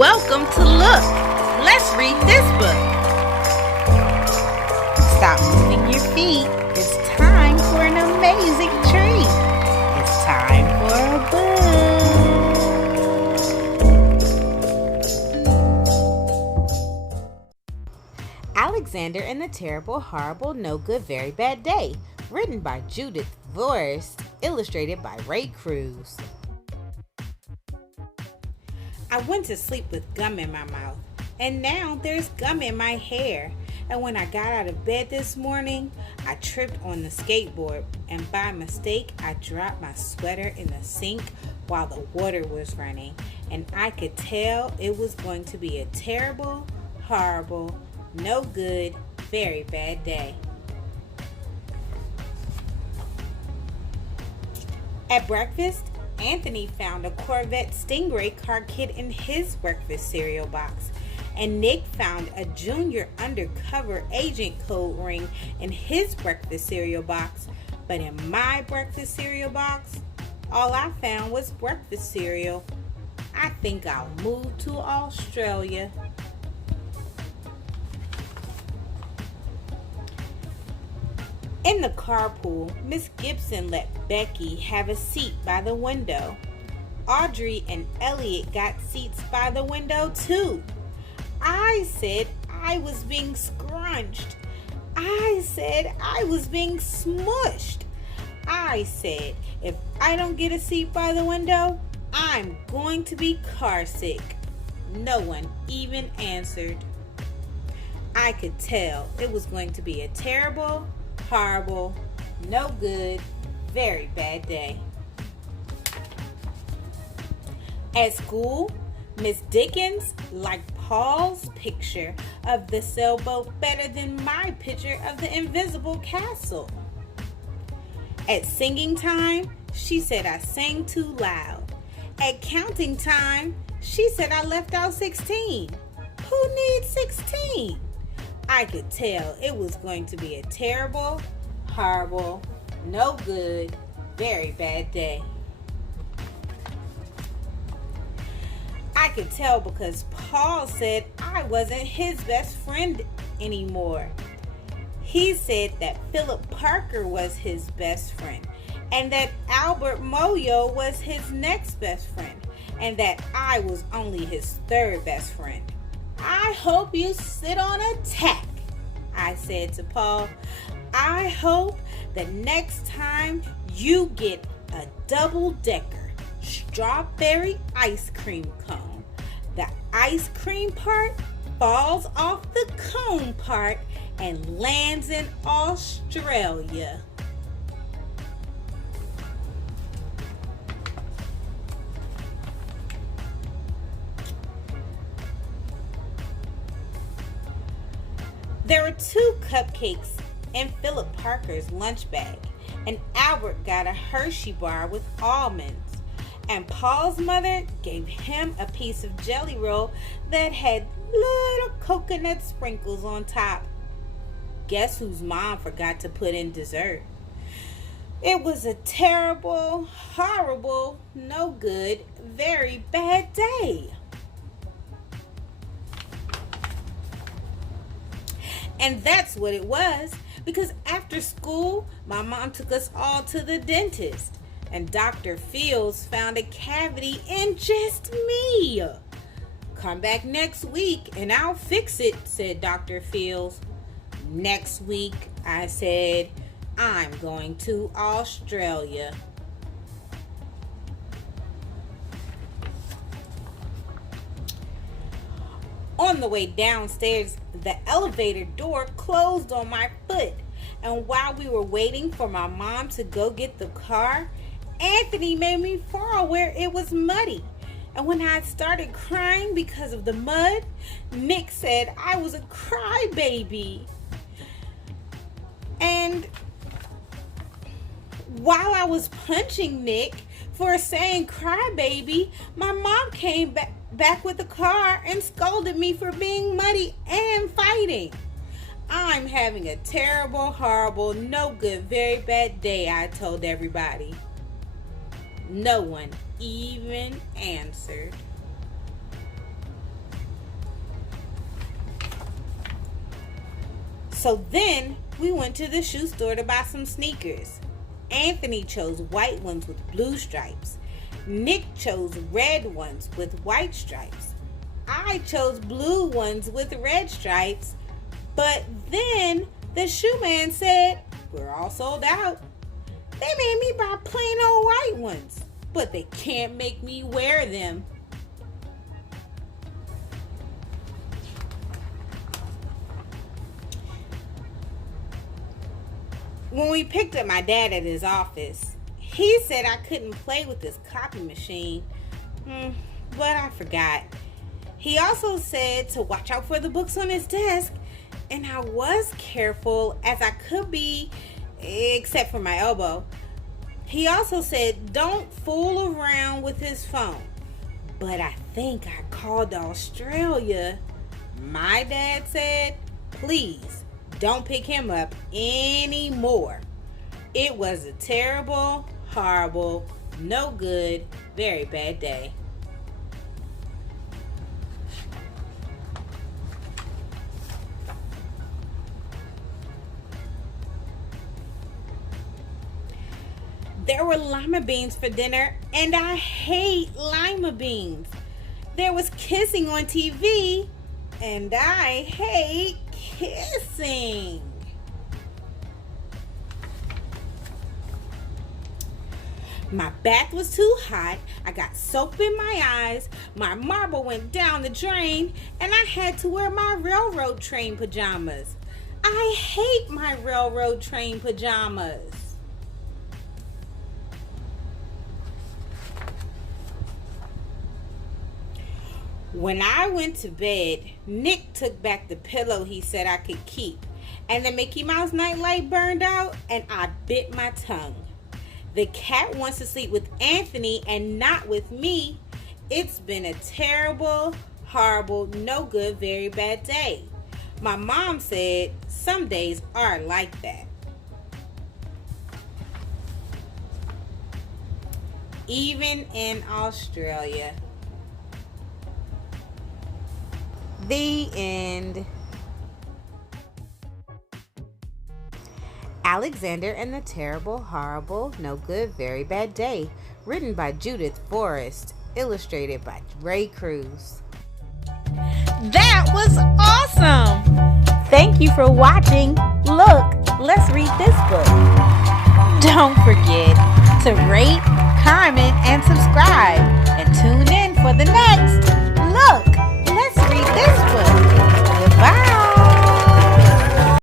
Welcome to Look. Let's read this book. Stop moving your feet. It's time for an amazing treat. It's time for a book. Alexander and the Terrible, Horrible, No Good, Very Bad Day. Written by Judith Viorst, illustrated by Ray Cruz. I went to sleep with gum in my mouth, and now there's gum in my hair. And when I got out of bed this morning, I tripped on the skateboard, and by mistake, I dropped my sweater in the sink while the water was running. And I could tell it was going to be a terrible, horrible, no good, very bad day. At breakfast, Anthony found a Corvette Stingray car kit in his breakfast cereal box, and Nick found a junior undercover agent code ring in his breakfast cereal box. But in my breakfast cereal box, all I found was breakfast cereal. I think I'll move to Australia. In the carpool, Miss Gibson let Becky have a seat by the window. Audrey and Elliot got seats by the window too. I said I was being scrunched. I said I was being smushed. I said if I don't get a seat by the window, I'm going to be car sick. No one even answered. I could tell it was going to be a terrible, horrible, no good, very bad day. At school, Miss Dickens liked Paul's picture of the sailboat better than my picture of the invisible castle. At singing time, she said I sang too loud. At counting time, she said I left out 16. Who needs 16? I could tell it was going to be a terrible, horrible, no good, very bad day. I could tell because Paul said I wasn't his best friend anymore. He said that Philip Parker was his best friend, and that Albert Moyo was his next best friend, and that I was only his third best friend. I hope you sit on a tack, I said to Paul. I hope the next time you get a double-decker strawberry ice cream cone, the ice cream part falls off the cone part and lands in Australia. There were 2 cupcakes in Philip Parker's lunch bag, and Albert got a Hershey bar with almonds, and Paul's mother gave him a piece of jelly roll that had little coconut sprinkles on top. Guess whose mom forgot to put in dessert? It was a terrible, horrible, no good, very bad day. And that's what it was, because after school, my mom took us all to the dentist, and Dr. Fields found a cavity in just me. Come back next week and I'll fix it, said Dr. Fields. Next week, I said, I'm going to Australia. On the way downstairs, the elevator door closed on my foot. And while we were waiting for my mom to go get the car, Anthony made me fall where it was muddy. And when I started crying because of the mud, Nick said I was a crybaby. And while I was punching Nick for saying crybaby, my mom came back with the car and scolded me for being muddy and fighting. I'm having a terrible, horrible, no good, very bad day, I told everybody. No one even answered. So then we went to the shoe store to buy some sneakers. Anthony chose white ones with blue stripes. Nick chose red ones with white stripes. I chose blue ones with red stripes. But then the shoe man said, "We're all sold out." They made me buy plain old white ones, but they can't make me wear them. When we picked up my dad at his office, he said I couldn't play with this copy machine, but I forgot. He also said to watch out for the books on his desk, and I was careful as I could be, except for my elbow. He also said don't fool around with his phone, but I think I called Australia. My dad said, please don't pick him up anymore. It was a terrible, horrible, no good, very bad day. There were lima beans for dinner, and I hate lima beans. There was kissing on TV, and I hate kissing. My bath was too hot. I got soap in my eyes. My marble went down the drain, and I had to wear my railroad train pajamas. I hate my railroad train pajamas. When I went to bed, Nick took back the pillow he said I could keep, and the Mickey Mouse nightlight burned out, and I bit my tongue. The cat wants to sleep with Anthony and not with me. It's been a terrible, horrible, no good, very bad day. My mom said some days are like that. Even in Australia. The end. Alexander and the Terrible, Horrible, No Good, Very Bad Day. Written by Judith Viorst. Illustrated by Ray Cruz. That was awesome! Thank you for watching. Look, let's read this book. Don't forget to rate, comment, and subscribe. And tune in for the next